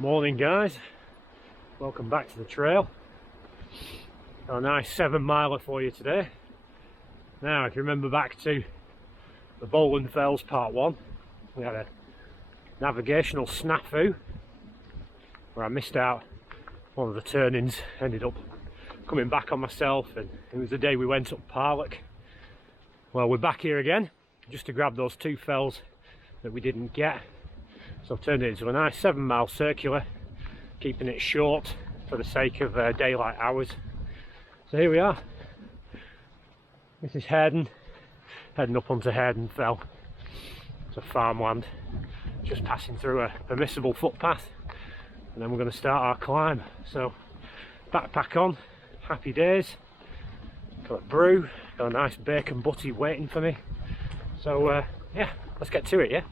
Morning guys, welcome back to the trail. Got a nice 7 miler for you today. Now if you remember back to the Bowland Fells part 1, we had a navigational snafu where I missed out one of the turnings, ended up coming back on myself, and it was the day we went up Parlock. Well, we're back here again just to grab those 2 fells that we didn't get. So I've turned it into a nice 7 mile circular, keeping it short for the sake of daylight hours. So here we are. This is Hareden, heading up onto Hareden Fell. It's a farmland, just passing through a permissible footpath, and then we're going to start our climb. So backpack on, happy days. Got a brew, got a nice bacon butty waiting for me. So yeah, let's get to it, yeah?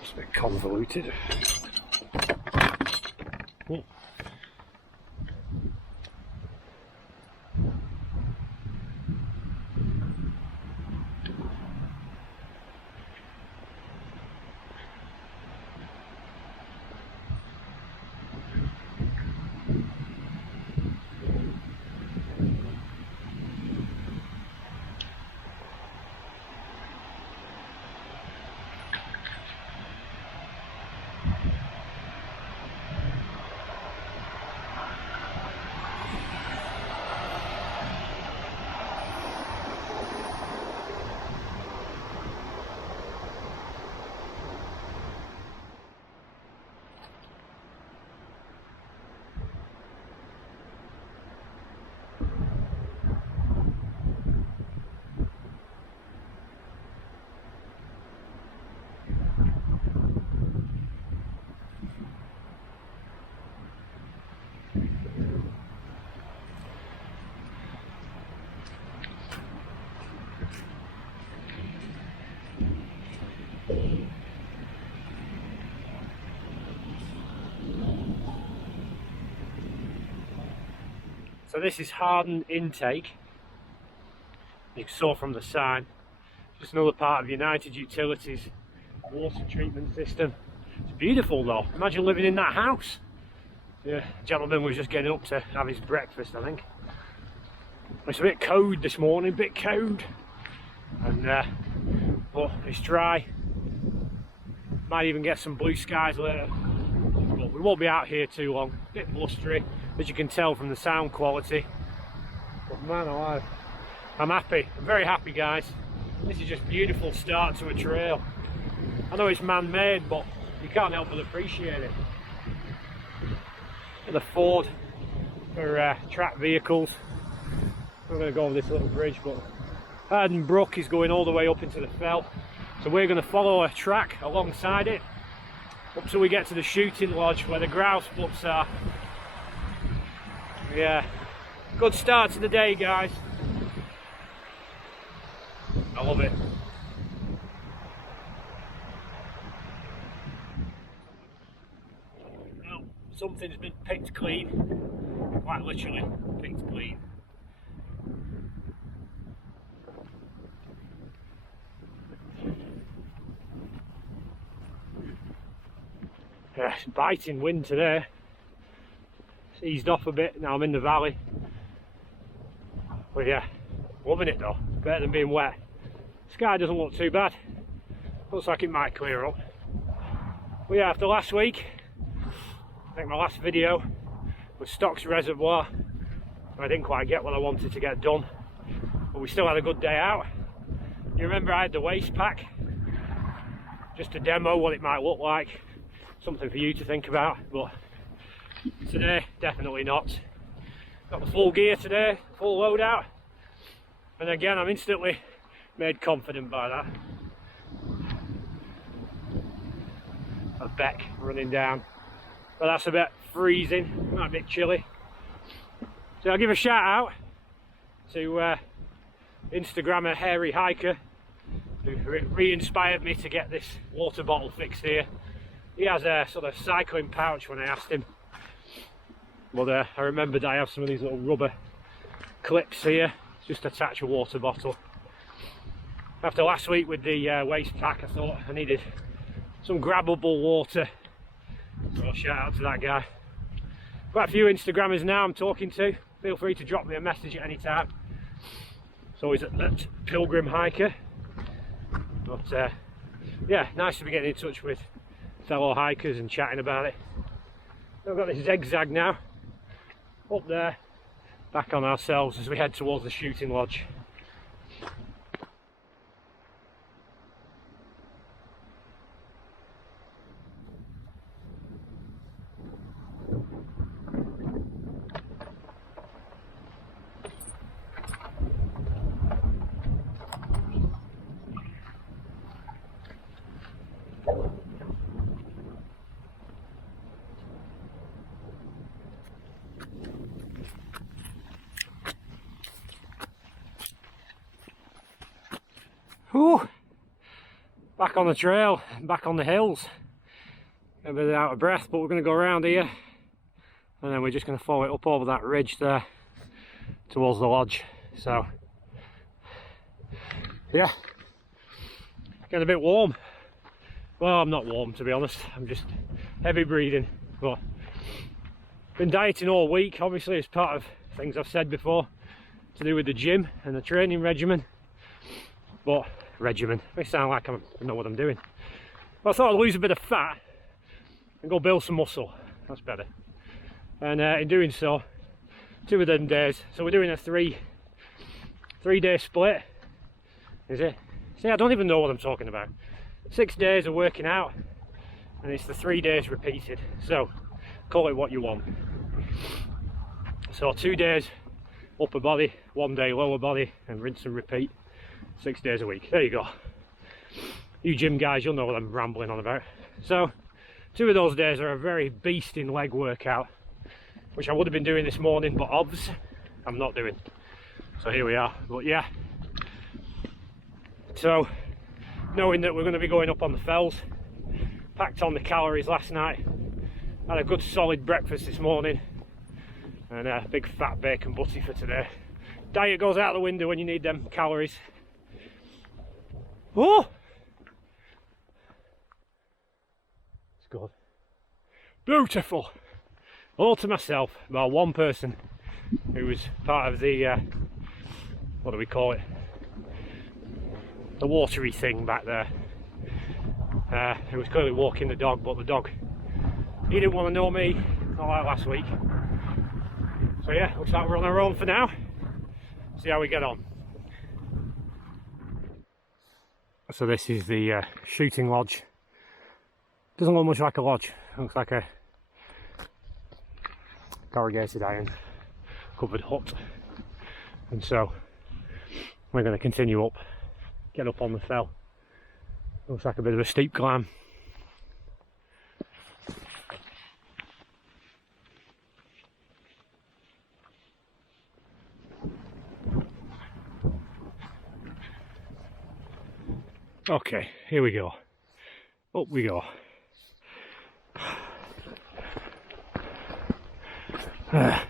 Just a bit convoluted. So this is Hareden Intake. You saw from the sign, just another part of United Utilities water treatment system. It's beautiful though. Imagine living in that house. Yeah, the gentleman was just getting up to have his breakfast, I think. It's a bit cold this morning, bit cold, and but it's dry. Might even get some blue skies later, but we won't be out here too long. Bit blustery, as you can tell from the sound quality, but man alive, I'm happy. I'm very happy guys. This is just a beautiful start to a trail. I know it's man-made, but you can't help but appreciate it. The Ford for track vehicles. We're going to go over this little bridge, but Hareden Brook is going all the way up into the fell, so we're going to follow a track alongside it up till we get to the shooting lodge where the grouse pups are. Yeah, good start to the day guys. I love it. Well, something's been picked clean, quite literally picked clean. Yeah, it's biting wind today. It's eased off a bit, now I'm in the valley. But yeah, loving it though, better than being wet. Sky doesn't look too bad, looks like it might clear up. But yeah, after last week, I think my last video was Stocks Reservoir. I didn't quite get what I wanted to get done, but we still had a good day out. You remember I had the waste pack, just to demo what it might look like. Something for you to think about, but today, definitely not. Got the full gear today, full loadout, and again I'm instantly made confident by that. a beck running down, but that's a bit freezing, might be a bit chilly. So I'll give a shout out to Instagrammer Hairy Hiker, who re-inspired me to get this water bottle fixed here. He has a sort of cycling pouch when I asked him, but I remembered I have some of these little rubber clips here, just attach a water bottle. After last week with the waste pack, I thought I needed some grabbable water, so shout out to that guy. Quite a few Instagrammers now I'm talking to, feel free to drop me a message at any time. It's always at Pilgrim Hiker. But yeah, nice to be getting in touch with fellow hikers and chatting about it. I've got this zigzag now, up there, back on ourselves as we head towards the shooting lodge. Whew. Back on the trail, back on the hills. A bit out of breath, but we're going to go around here and then we're just going to follow it up over that ridge there towards the lodge. So yeah, getting a bit warm. Well, I'm not warm to be honest, I'm just heavy breathing, but been dieting all week, obviously as part of things I've said before to do with the gym and the training regimen. But may sound like I know what I'm doing. But I thought I'd lose a bit of fat and go build some muscle. That's better. And in doing so, 2 of them days. So we're doing a three-day split. Is it? See, I don't even know what I'm talking about. 6 days of working out, and it's the 3 days repeated. So call it what you want. So 2 days upper body, 1 day lower body, and rinse and repeat. 6 days a week. There you go. You gym guys, you'll know what I'm rambling on about. So 2 of those days are a very beasting leg workout, which I would have been doing this morning, but obvs I'm not doing. So here we are. But yeah, so knowing that we're going to be going up on the fells, packed on the calories last night, had a good solid breakfast this morning, and a big fat bacon butty for today. Diet goes out the window when you need them calories. Oh, it's good, beautiful. All to myself, about one person who was part of the what do we call it, the watery thing back there. Who was clearly walking the dog, but the dog, he didn't want to know me, not like last week. So yeah, looks like we're on our own for now. See how we get on. So this is the shooting lodge. Doesn't look much like a lodge, it looks like a corrugated iron covered hut. And so we're going to continue up, get up on the fell. Looks like a bit of a steep climb. Okay, here we go. Up we go. Well,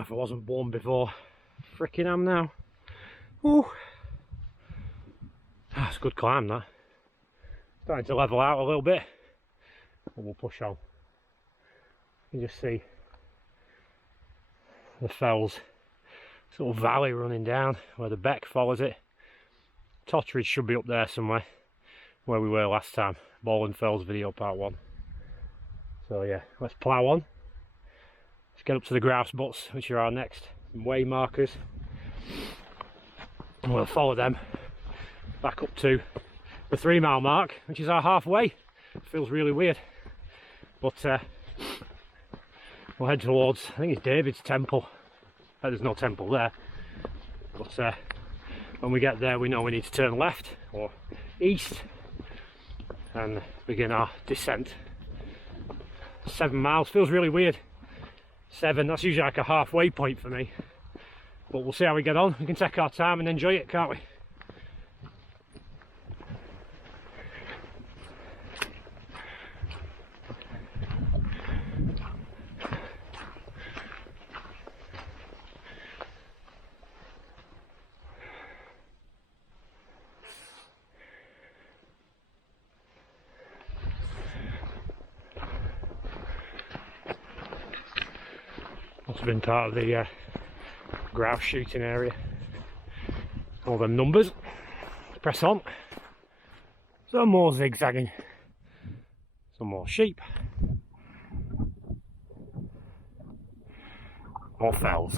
if I wasn't born before, frickin' am now. Ooh. That's a good climb, that. Starting to level out a little bit, but we'll push on. You just see the fells, this little valley running down where the beck follows it. Totteridge should be up there somewhere, where we were last time. Bowland Fells video part 1. So yeah, let's plough on. Let's get up to the grouse butts, which are our next way markers. And we'll follow them back up to the 3 mile mark, which is our halfway. It feels really weird, but we'll head towards, I think it's David's temple. There's no temple there, but when we get there we know we need to turn left or east and begin our descent. 7 miles feels really weird. 7, that's usually like a halfway point for me, but we'll see how we get on. We can take our time and enjoy it, can't we? Must have been part of the grouse shooting area. All them numbers. Press on. Some more zigzagging. Some more sheep. More fells.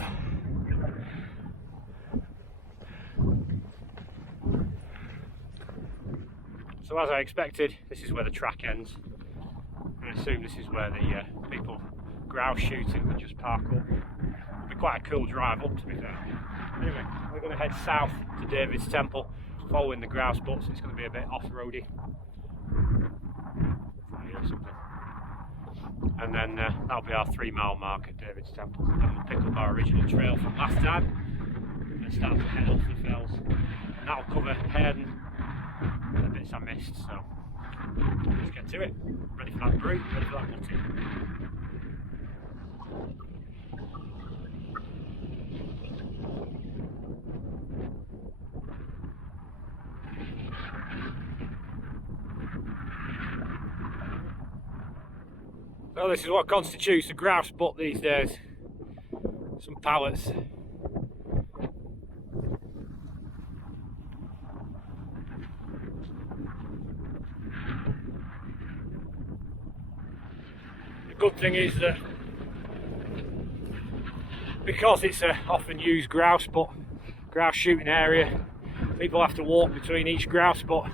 So as I expected, this is where the track ends. I assume this is where the people grouse shooting would just park up. It'd be quite a cool drive up, to be fair. Anyway, we're going to head south to David's temple, following the grouse butts. It's going to be a bit off-roady. And then that'll be our 3 mile mark at David's temple. Then we'll pick up our original trail from last time and start to head up the fells. And that'll cover Hareden and the bits I missed, so let's get to it. Ready for that brew, ready for that nutty. So this is what constitutes a grouse butt these days. Some pallets. The good thing is that because it's a often used grouse shooting area, people have to walk between each grouse butt,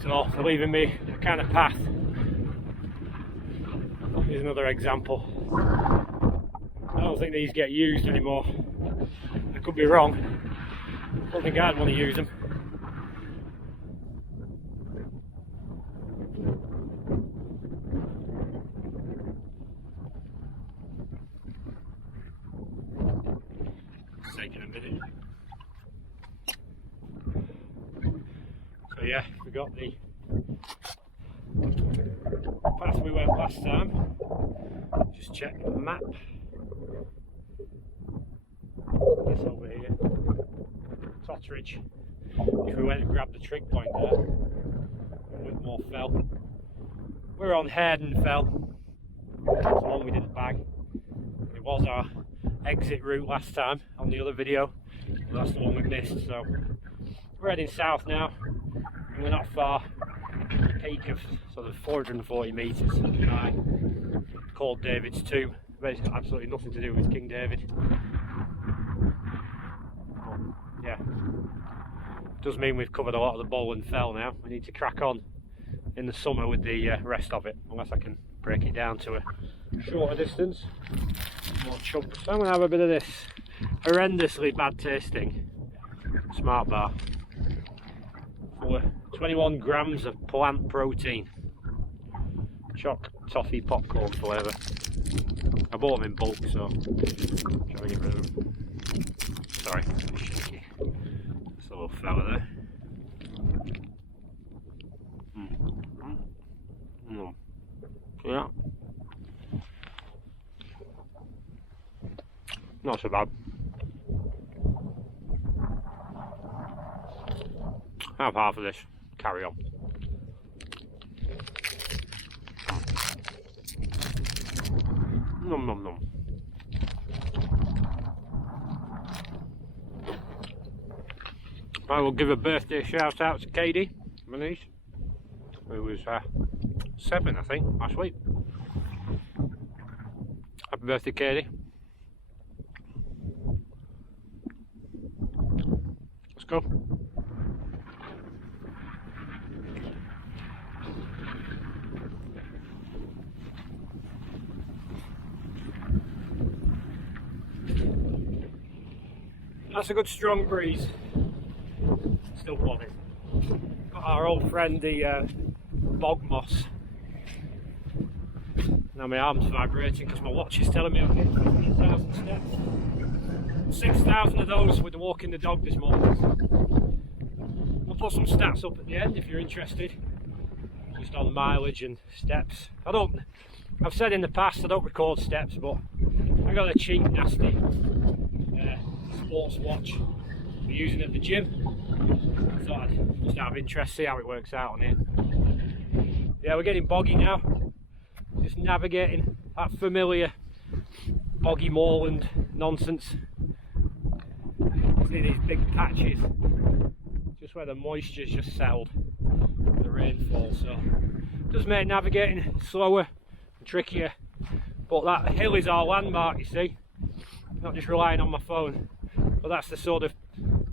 so they're leaving me a kind of path. Here's another example. I don't think these get used anymore. I could be wrong. I don't think I'd want to use them. It's taking a minute. So yeah, we got the path we went last time. Just check the map. This over here, Totteridge. If we went and grabbed the trig point there, Whitmore Fell. We're on Hareden Fell. That's the one we didn't bag. It was our exit route last time on the other video. That's the one we missed. So we're heading south now, and we're not far. The peak of sort of 440 metres high, called David's tomb, but it's got absolutely nothing to do with King David. But, yeah, does mean we've covered a lot of the Bowland Fell now. We need to crack on in the summer with the rest of it, unless I can break it down to a shorter distance, more chunks. So I'm going to have a bit of this horrendously bad tasting Smart Bar. Full of 21 grams of plant protein. Choc toffee popcorn flavour. I bought them in bulk, so I'm trying to get rid of them. Sorry, shaky. That's a little fella there. Yeah. Not so bad. Have half of this, carry on. Nom nom nom. I will give a birthday shout out to Katie, my niece, who was 7 I think last week. Happy birthday, Katie. Let's go. That's a good strong breeze. Still blowing. Got our old friend the bog moss. Now my arm's vibrating because my watch is telling me I'm getting 15,000 steps. 6,000 of those with walking the dog this morning. I'll put some stats up at the end if you're interested, just on mileage and steps. I've said in the past I don't record steps, but I got a cheap nasty sports watch we're using at the gym. I thought I'd just out of interest see how it works out on here. Yeah, we're getting boggy now. Just navigating that familiar boggy moorland nonsense. See these big patches, just where the moisture's just settled, the rainfall, so does make navigating slower and trickier. But that hill is our landmark, you see. Not just relying on my phone, but that's the sort of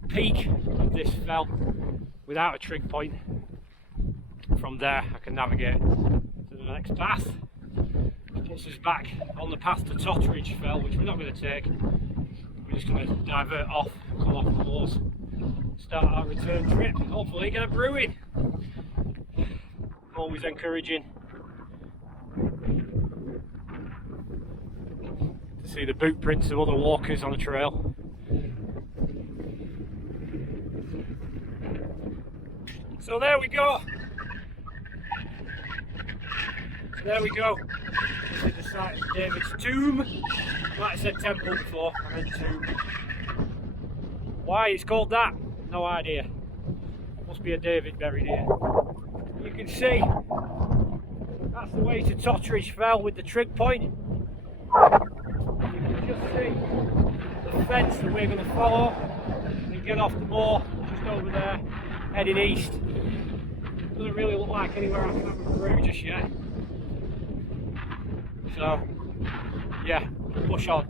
peak of this fell without a trig point. From there I can navigate to the next path. Puts us back on the path to Totteridge Fell, which we're not going to take. We're just going to divert off, come off the moors, start our return trip, hopefully get a brewing. Always encouraging to see the boot prints of other walkers on the trail. So there we go. There we go. This is the site of David's tomb. Like I said temple before, I meant tomb. Why it's called that? No idea. Must be a David buried here. You can see that's the way to Totteridge Fell with the trig point. You can just see the fence that we're going to follow and get off the moor just over there, heading east. Doesn't really look like anywhere I can have a brew just yet. So, yeah, push on.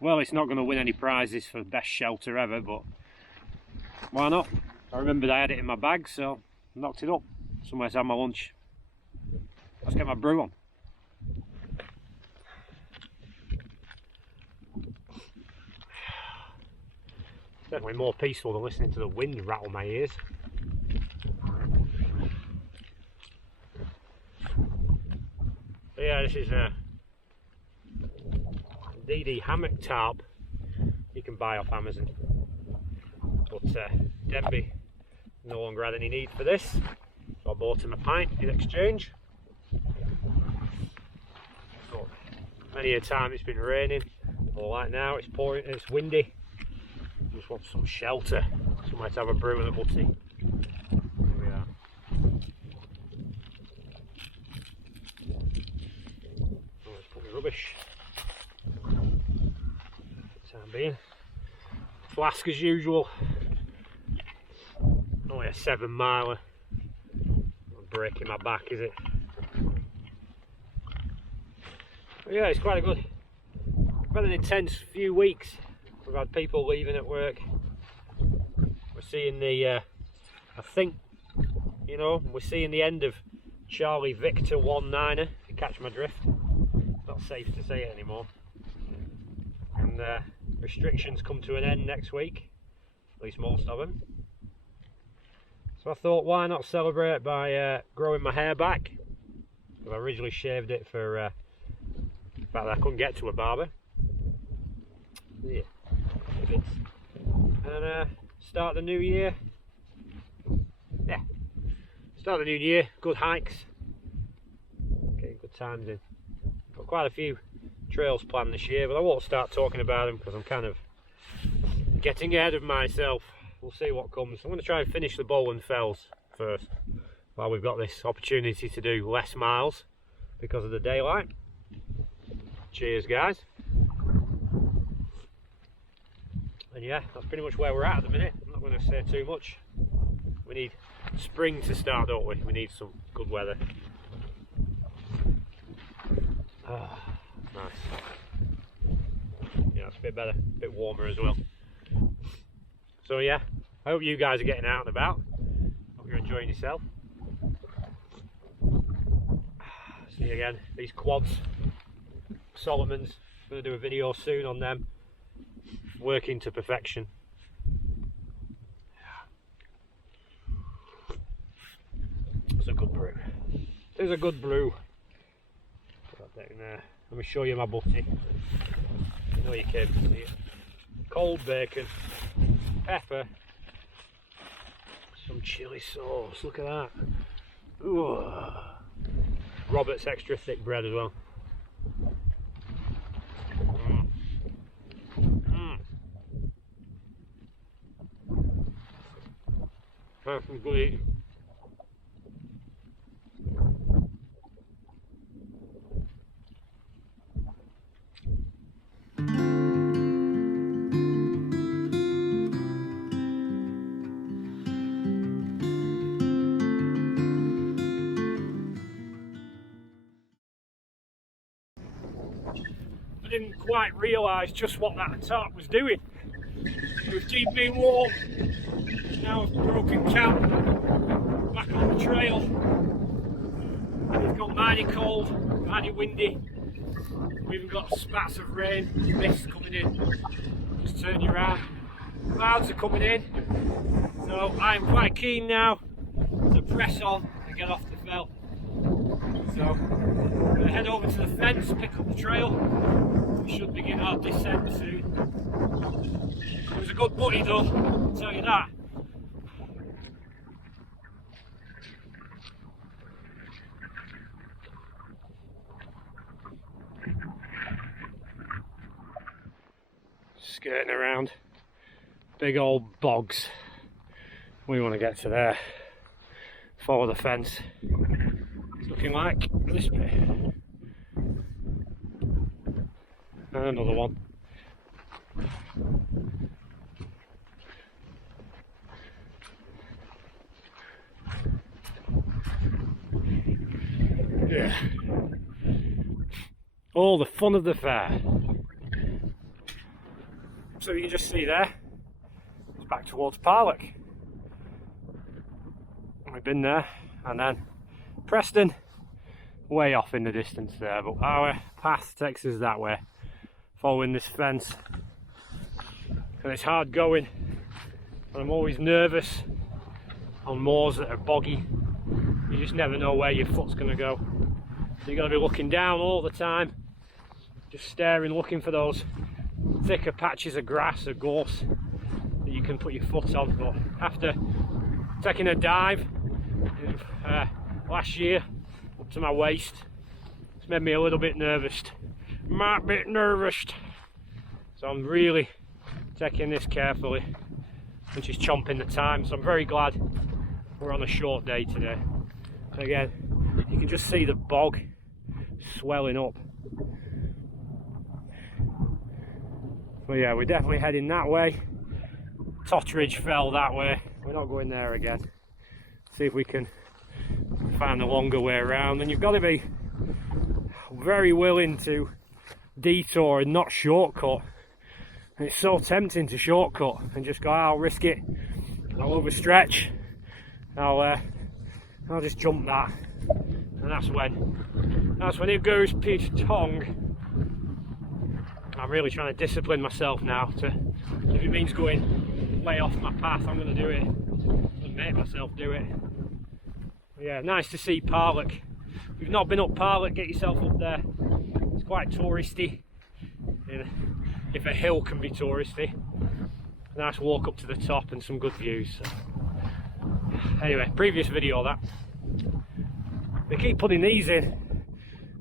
Well, it's not going to win any prizes for best shelter ever, but why not? I remembered I had it in my bag, so knocked it up. Somewhere to have my lunch. Let's get my brew on. Definitely more peaceful than listening to the wind rattle my ears. So yeah, this is a DD hammock tarp you can buy off Amazon. But Denby no longer had any need for this, so I bought him a pint in exchange. But many a time it's been raining, or like now it's pouring, it's windy. Just want some shelter, somewhere to have a brew and a butty. Here we are. Oh, let's put the rubbish. For the time being. Flask as usual. Only a 7 miler. Not breaking my back, is it? But yeah, it's quite a good. We've had an intense few weeks. We've had people leaving at work. We're seeing the, I think, you know, we're seeing the end of Charlie Victor 19er, if you catch my drift. It's not safe to say it anymore. And restrictions come to an end next week, at least most of them. So I thought, why not celebrate by growing my hair back? Because I originally shaved it for the fact that I couldn't get to a barber. Yeah. And start the new year. Yeah, start the new year. Good hikes, getting good times in. Got quite a few trails planned this year, but I won't start talking about them because I'm kind of getting ahead of myself. We'll see what comes. I'm going to try and finish the Bowland Fells first, while we've got this opportunity to do less miles because of the daylight. Cheers, guys. And yeah, that's pretty much where we're at the minute. I'm not going to say too much. We need spring to start, don't we? We need some good weather. Ah, nice. Yeah, it's a bit better, a bit warmer as well. So yeah, I hope you guys are getting out and about. Hope you're enjoying yourself. See again, these quads, Solomon's, going to do a video soon on them, working to perfection. It's a good brew. It is a good brew. Put that down there. Let me show you my butty. I know you came to see it. Cold bacon, pepper, some chilli sauce. Look at that. Ooh. Robert's extra thick bread as well. That's some good eating. I didn't quite realise just what that tarp was doing. It was keeping me warm. Now I've broken camp, back on the trail. It's got mighty cold, mighty windy. We've even got spats of rain, mist coming in. Just turn you around. Clouds are coming in. So I'm quite keen now to press on and get off the fell. So I'm going to head over to the fence, pick up the trail. We should begin our descent soon. It was a good buddy though, I'll tell you that. Skirting around big old bogs. We want to get to there, follow the fence. It's looking like this bit. And another one. Yeah. All the fun of the fair. So you can just see there, it's back towards Parlock. We've been there, and then Preston, way off in the distance there, but our path takes us that way, following this fence. And it's hard going, and I'm always nervous on moors that are boggy. You just never know where your foot's going to go. So you've got to be looking down all the time, just staring, looking for those thicker patches of grass or gorse that you can put your foot on. But after taking a dive last year up to my waist, it's made me a little bit nervous. So I'm really taking this carefully, which is chomping the time. So I'm very glad we're on a short day today. Again, you can just see the bog swelling up. But yeah, we're definitely heading that way. Totteridge Fell that way. We're not going there again. See if we can find a longer way around. And you've got to be very willing to detour and not shortcut. And it's so tempting to shortcut and just go, I'll risk it. I'll overstretch. I'll just jump that. And that's when it goes Pete Tong. I'm really trying to discipline myself now to, if it means going way off my path, I'm going to do it and make myself do it. But yeah, nice to see Parlock. If you've not been up Parlock, get yourself up there. It's quite touristy, if a hill can be touristy. Nice walk up to the top and some good views. So. Anyway, previous video that. They keep putting these in,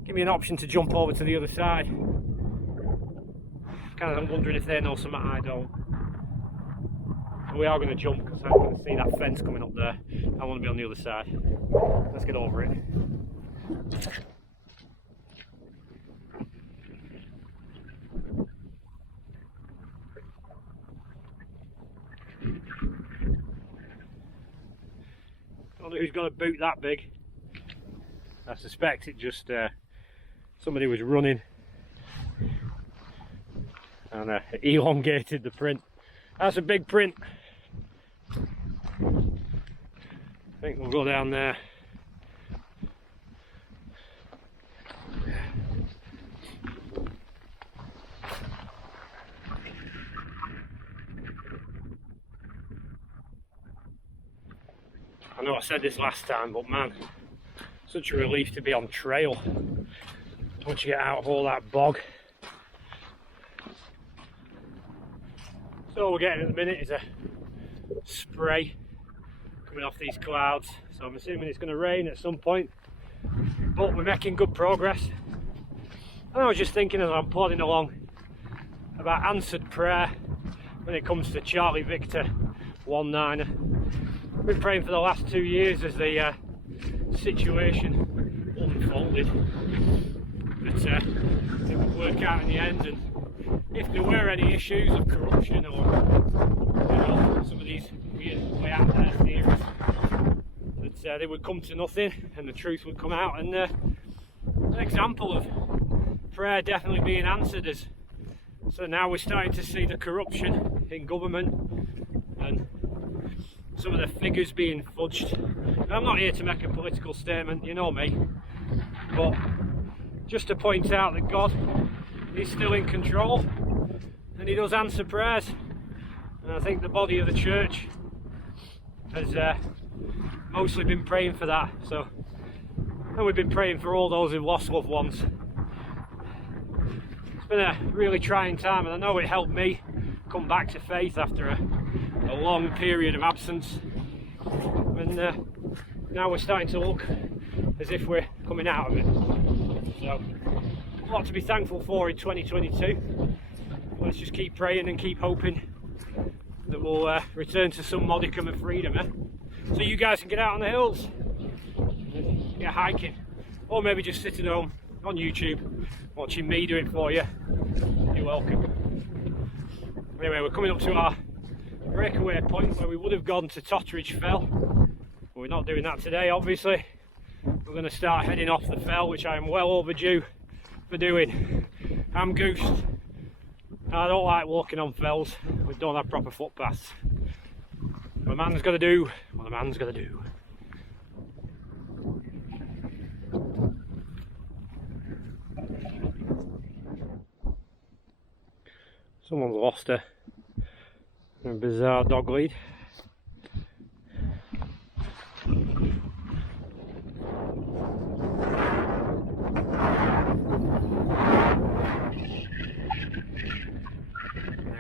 give me an option to jump over to the other side. I'm wondering if they know something I don't. But we are going to jump because I'm going to see that fence coming up there. I want to be on the other side. Let's get over it. Don't know who's got a boot that big. I suspect it just somebody was running and elongated the print. That's a big print. I think we'll go down there. I know I said this last time, but man, such a relief to be on trail once you get out of all that bog. So all we're getting at the minute is a spray coming off these clouds, so I'm assuming it's going to rain at some point, but we're making good progress. And I was just thinking as I'm plodding along about answered prayer when it comes to Charlie Victor 19. I've been praying for the last 2 years as the situation unfolded that it would work out in the end, and if there were any issues of corruption or some of these weird way out there theories, that they would come to nothing and the truth would come out. And an example of prayer definitely being answered is, so now we're starting to see the corruption in government and some of the figures being fudged. And I'm not here to make a political statement, you know me, but just to point out that God is still in control and he does answer prayers, and I think the body of the church has mostly been praying for that. So, and we've been praying for all those who've lost loved ones. It's been a really trying time, and I know it helped me come back to faith after a long period of absence, and now we're starting to look as if we're coming out of it. So a lot to be thankful for in 2022. Let's just keep praying and keep hoping that we'll return to some modicum of freedom, so you guys can get out on the hills and get hiking, or maybe just sit at home on YouTube watching me do it for you. You're welcome. Anyway, we're coming up to our breakaway point where we would have gone to Hareden Fell. We're not doing that today, obviously. We're going to start heading off the fell, which I am well overdue for doing. I'm goosed. I don't like walking on fells. We don't have proper footpaths. A man's got to do what a man's got to do. Someone's lost a bizarre dog lead. There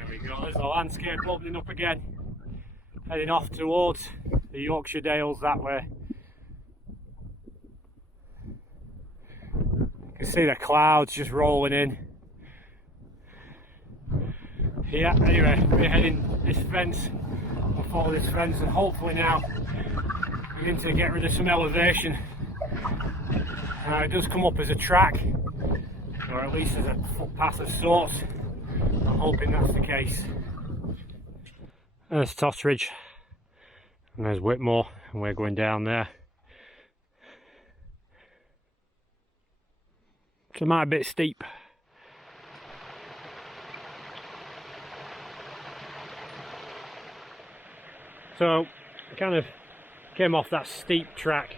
we go, there's the landscape opening up again, heading off towards the Yorkshire Dales that way. You can see the clouds just rolling in. Yeah, anyway, we're heading this fence, we'll follow this fence, and hopefully now begin to get rid of some elevation. It does come up as a track, or at least as a footpath of sorts. I'm hoping that's the case. There's Totteridge, and there's Whitmore, and we're going down there. So it might be a bit steep. So I kind of came off that steep track.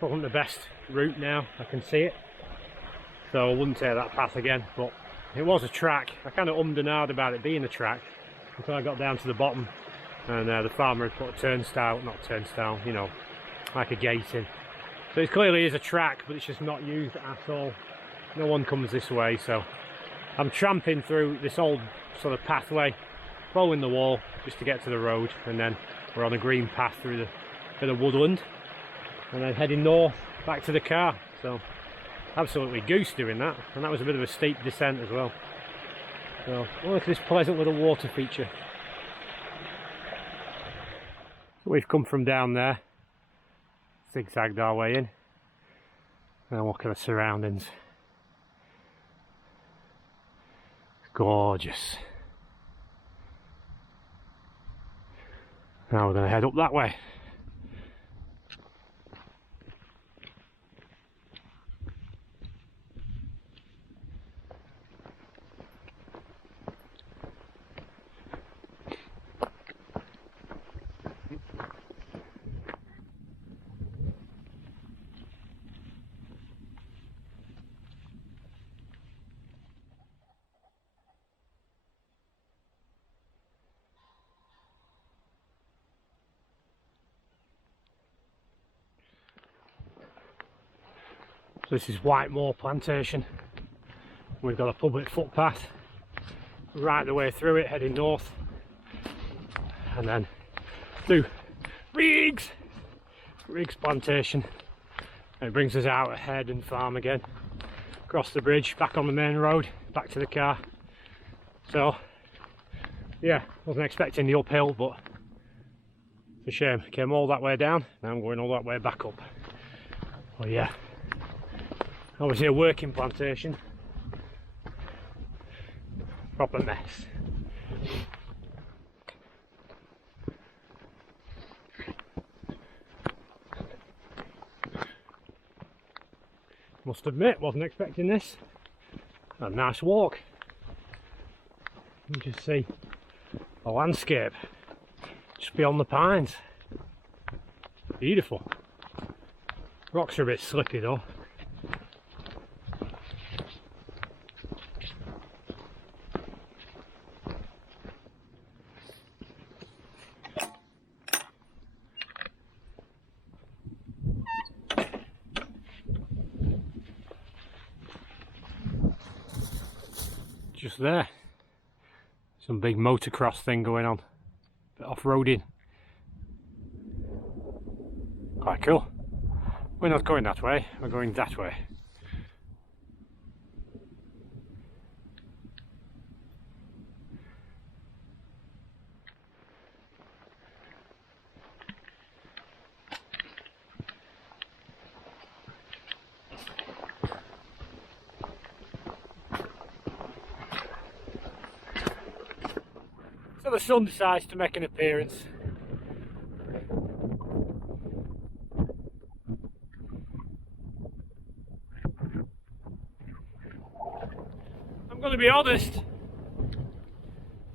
Wasn't the best route now, I can see it. So I wouldn't take that path again, but it was a track. I kind of ummed and ahed about it being a track until I got down to the bottom, and the farmer had put a turnstile, not turnstile, you know, like a gate in. So it clearly is a track, but it's just not used at all. No one comes this way, so I'm tramping through this old sort of pathway, following the wall just to get to the road, and then we're on a green path through the bit of woodland, and then heading north back to the car. So absolutely goose doing that, and that was a bit of a steep descent as well. So look at this pleasant little water feature. So we've come from down there, zigzagged our way in, and look at the surroundings. It's gorgeous. Now we're going to head up that way. This is Whitemore Plantation. We've got a public footpath right the way through it, heading north, and then through Riggs Plantation, and it brings us out at Hareden Farm again, across the bridge, back on the main road, back to the car. So yeah, wasn't expecting the uphill, but it's a shame. Came all that way down, now I'm going all that way back up. Well, yeah, obviously a working plantation. Proper mess. Must admit, wasn't expecting this. A nice walk. You just see a landscape just beyond the pines. Beautiful. Rocks are a bit slippy though. Just there, some big motocross thing going on, bit off-roading. Quite cool. We're not going that way, we're going that way. So the sun decides to make an appearance. I'm going to be honest,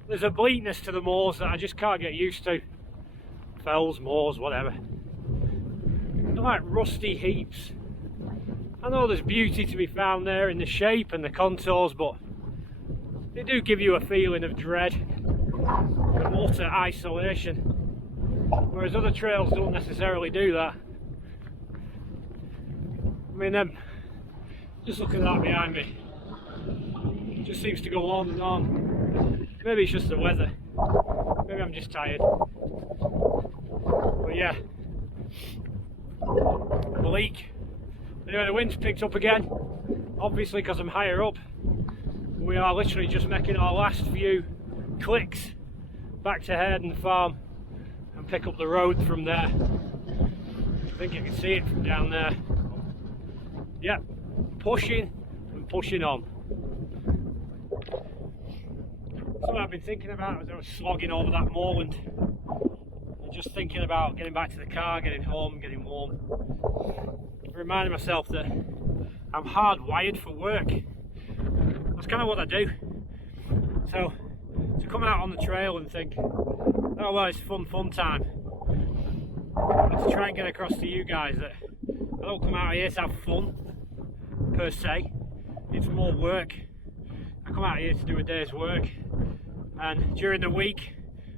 there's a bleakness to the moors that I just can't get used to. Fells, moors, whatever. They're like rusty heaps. I know there's beauty to be found there in the shape and the contours, but they do give you a feeling of dread and utter isolation, whereas other trails don't necessarily do that. I mean, just look at that behind me. It just seems to go on and on. Maybe it's just the weather. Maybe I'm just tired. But yeah, bleak. Anyway, the wind's picked up again, obviously because I'm higher up. We are literally just making our last few clicks back to Hareden Farm and pick up the road from there. I think you can see it from down there. Yep, pushing and pushing on. Something I've been thinking about as I was slogging over that moorland, and just thinking about getting back to the car, getting home, getting warm. Reminding myself that I'm hardwired for work. That's kind of what I do. So to come out on the trail and think, oh well, it's fun time, and to try and get across to you guys that I don't come out here to have fun per se, it's more work. I come out here to do a day's work, and during the week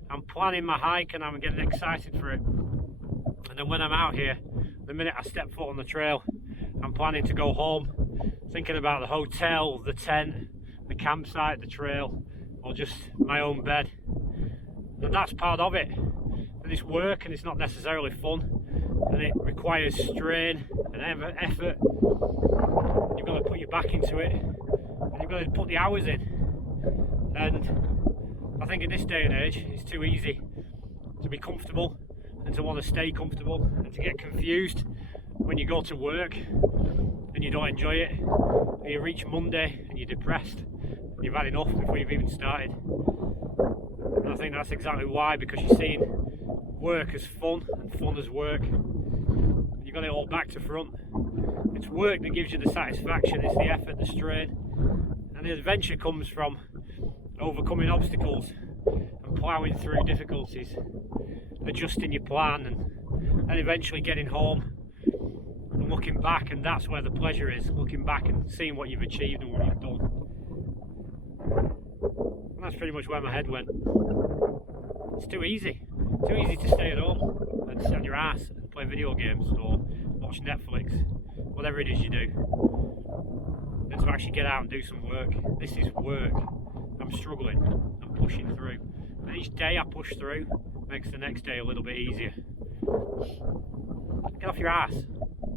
I'm planning my hike and I'm getting excited for it, and then when I'm out here, the minute I step foot on the trail, I'm planning to go home, thinking about the hotel, the tent, the campsite, the trail, or just my own bed. And that's part of it. And it's work, and it's not necessarily fun, and it requires strain and effort. You've got to put your back into it, and you've got to put the hours in. And I think in this day and age, it's too easy to be comfortable and to want to stay comfortable and to get confused when you go to work and you don't enjoy it, and you reach Monday and you're depressed and you've had enough before you've even started. And I think that's exactly why, because you're seeing work as fun and fun as work. You've got it all back to front. It's work that gives you the satisfaction, it's the effort, the strain, and the adventure comes from overcoming obstacles and ploughing through difficulties, adjusting your plan, and eventually getting home and looking back, and that's where the pleasure is, looking back and seeing what you've achieved and what you've done. And that's pretty much where my head went. It's too easy to stay at home and sit on your ass and play video games or watch Netflix, whatever it is you do. actually get out and do some work. This is work. I'm struggling. I'm pushing through. And each day I push through makes the next day a little bit easier. Get off your ass.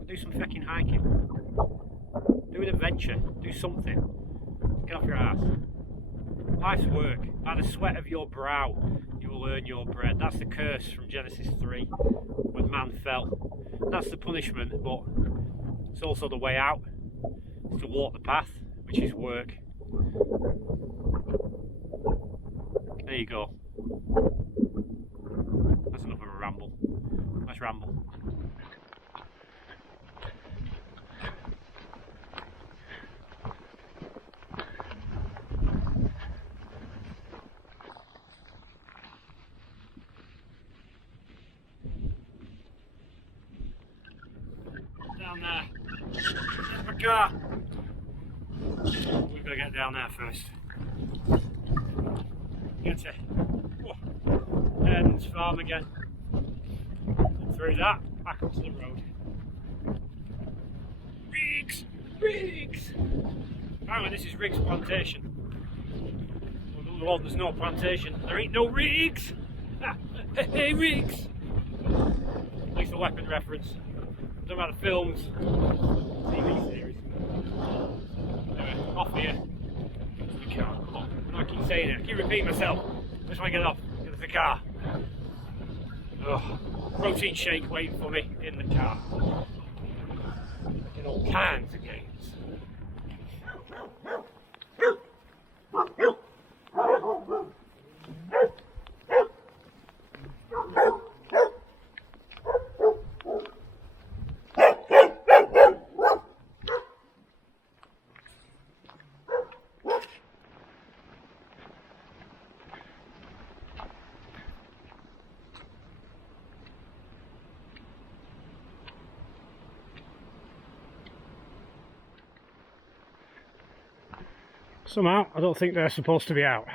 Do some fucking hiking. Do an adventure. Do something. Get off your ass. Life's work. By the sweat of your brow, you will earn your bread. That's the curse from Genesis 3 when man fell. That's the punishment, but it's also the way out. It's to walk the path, which is work. There you go. That's enough of a ramble. Let's ramble. Down there. There's my car. We've got to get down there first. Get to Hareden Farm again. And through that, back onto the road. Riggs! Riggs! Apparently this is Riggs Plantation. Another one, there's no plantation. There ain't no Riggs! Hey Riggs! Lethal Weapon reference. I'm talking about the films, TV series. Anyway, off here. To the car. Come on. I keep saying it. I keep repeating myself. I just want to get off. Get to the car. Oh, protein shake waiting for me in the car. Making all kinds of games. Somehow, I don't think they're supposed to be out.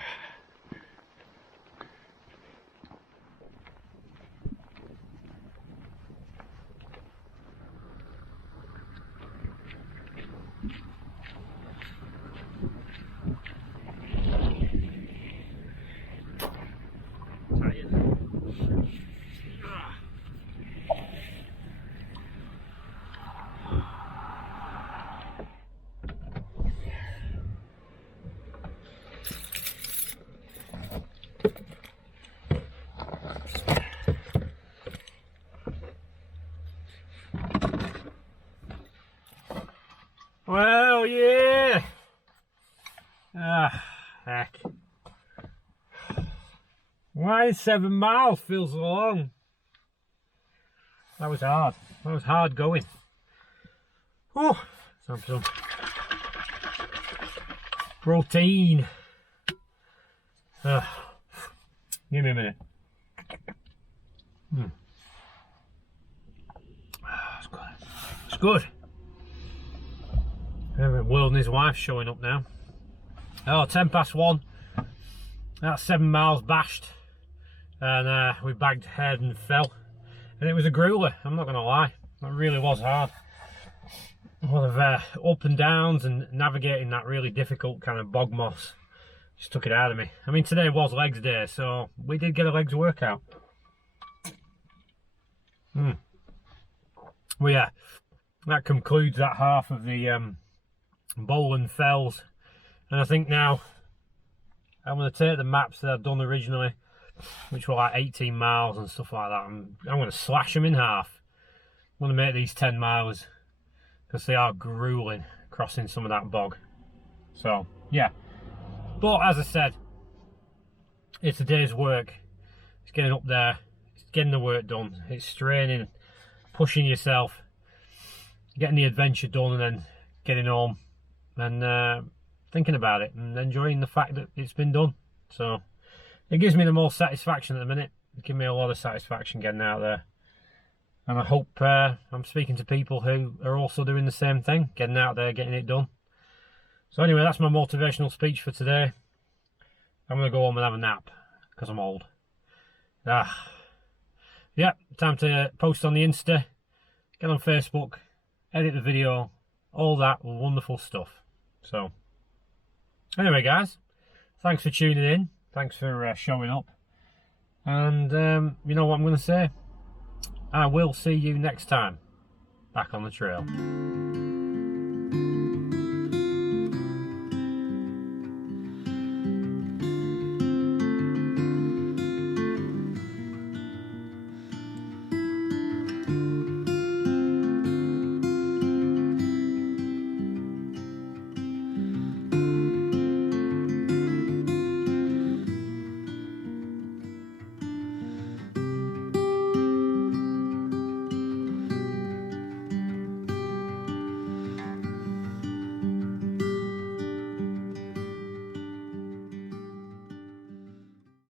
Well, yeah. Heck. Why 7 miles feels long? That was hard. That was hard going. Oh, some protein. Give me a minute. It's good. It's good. Will and his wife showing up now. Oh, 1:10. That's 7 miles bashed. And we bagged Hareden Fell. And it was a grueler, I'm not going to lie. It really was hard. A lot of up and downs and navigating that really difficult kind of bog moss. Just took it out of me. I mean, today was legs day, so we did get a legs workout. Well, yeah, that concludes that half of the Bowland Fells. And I think now I'm going to take the maps that I've done originally, which were like 18 miles and stuff like that. I'm going to slash them in half. I'm going to make these 10 miles because they are grueling crossing some of that bog. So, yeah. But as I said, it's a day's work. It's getting up there. It's getting the work done. It's straining, pushing yourself, getting the adventure done and then getting home and thinking about it and enjoying the fact that it's been done. So it gives me the most satisfaction at the minute. It gives me a lot of satisfaction getting out there. And I hope I'm speaking to people who are also doing the same thing, getting out there, getting it done. So anyway, that's my motivational speech for today. I'm going to go home and have a nap because I'm old. Yeah, time to post on the Insta, get on Facebook, edit the video, all that wonderful stuff. So anyway guys, thanks for tuning in, thanks for showing up, and you know what I'm going to say, I will see you next time back on the trail.